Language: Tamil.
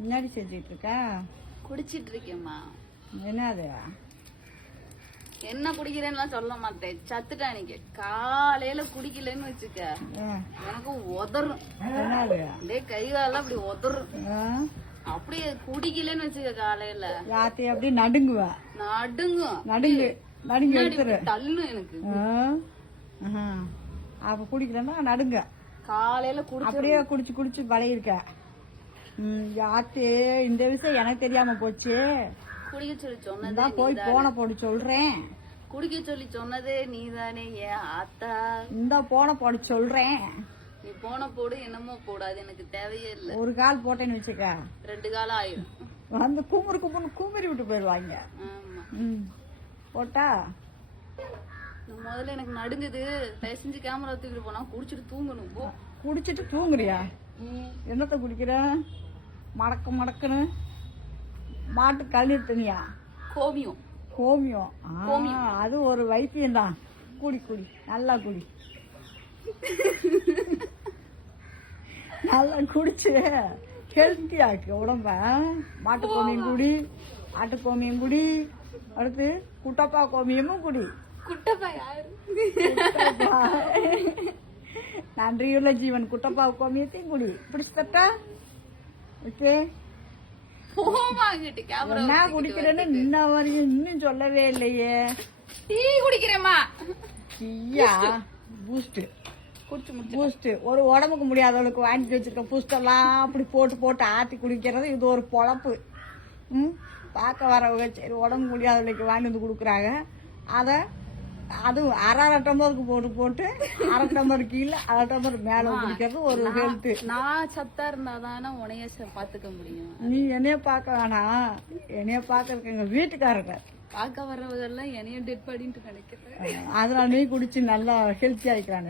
முன்னாடி செஞ்சுட்டு இருக்கா? குடிச்சிட்டு இருக்கேம்மா. என்னது? என்ன குடிக்கிறேன்னு சொல்ல மாட்டேன். சத்துட்டா இன்னைக்கு காலையில குடிக்கலன்னு வச்சுக்க எனக்கு உதறும். அப்படியே கை காலெல்லாம் அப்படி உதறும். அப்படியே குடிக்கலன்னு வச்சுக்க காலையில ராத்திரி அப்படியே நடுங்குவா. நடுங்கு எடுத்துரு தள்ளு எனக்கு. அப்ப குடிக்கலன்னா நடுங்க. காலையில அப்படியே குடிச்சு பழையிருக்க. யாத்து இந்த விஷயம் எனக்கு தெரியாம போச்சு. குடிக்க சொல்லி சொன்னதான் போய் போன போடு சொல்றேன். குடிக்க சொல்லி சொன்னதே நீதானே ஏன் ஆத்தா? இந்த போன போடு சொல்றேன். நீ போன போடு என்னமோ போடாது, எனக்கு தேவையே இல்ல. ஒரு கால் போட்டேன்னு வச்சுக்க 2 காலம் ஆயிரும். வந்து குமுறி விட்டு போயிருவாங்க. போட்டா முதல்ல எனக்கு நடுங்குது. தயவு செஞ்சு கேமரா தூக்கிட்டு போனா குடிச்சிட்டு தூங்கணும். போ. குடிச்சிட்டு தூங்குறியா? என்னத்த குடிக்கிற? மடக்குன்னு மாட்டு கழுநீர் தனியா? கோமியம். அது ஒரு வைத்தியம் தான். குடி நல்லா குடி. நல்லா குடிச்சு ஹெல்த்தியாக்கு உடம்ப. மாட்டு கோமியம் குடி, ஆட்டு கோமியம் குடி, அடுத்து குட்டப்பா கோமியமும் குடி. குட்டப்பா யாரு? நன்றியுள்ள ஜீவன் குட்டப்பா கோமியத்தையும் குடி. பிடிச்சிட்டா? ஓகே. என்ன குடிக்கிறேன்னு இன்ன வரையும் இன்னும் சொல்லவே இல்லையே. டீ குடிக்கிறேம்மா. டீயா? பூஸ்ட். ஒரு உடம்புக்கு முடியாதவளுக்கு வாங்கி வச்சிருக்க பூஸ்ட் எல்லாம் அப்படி போட்டு ஆத்தி குடிக்கிறது இது ஒரு பொழப்பு. பார்க்க வரவங்க சரி உடம்பு முடியாதவளுக்கு வாங்கி வந்து கொடுக்குறாங்க. அதுவும் அரை டம்ளருக்கு போட்டு அரை டம்ளர் கீழே அரை டம்ளர் மேல குடிக்கிறது ஒரு ஹெல்த். நான் சத்தா இருந்தாதானே உனைய பாத்துக்க முடியும். நீ என்னைய பார்க்க வேணாம், என்னைய பார்க்கறதுக்கு எங்க வீட்டுக்காரங்க பார்க்க வர்றவங்க எல்லாம் என்னையும் டெட் பாடின்னு நினைக்கிறேன். அதனால நீ குடிச்சு நல்லா ஹெல்த்தியா இருக்கிறான்.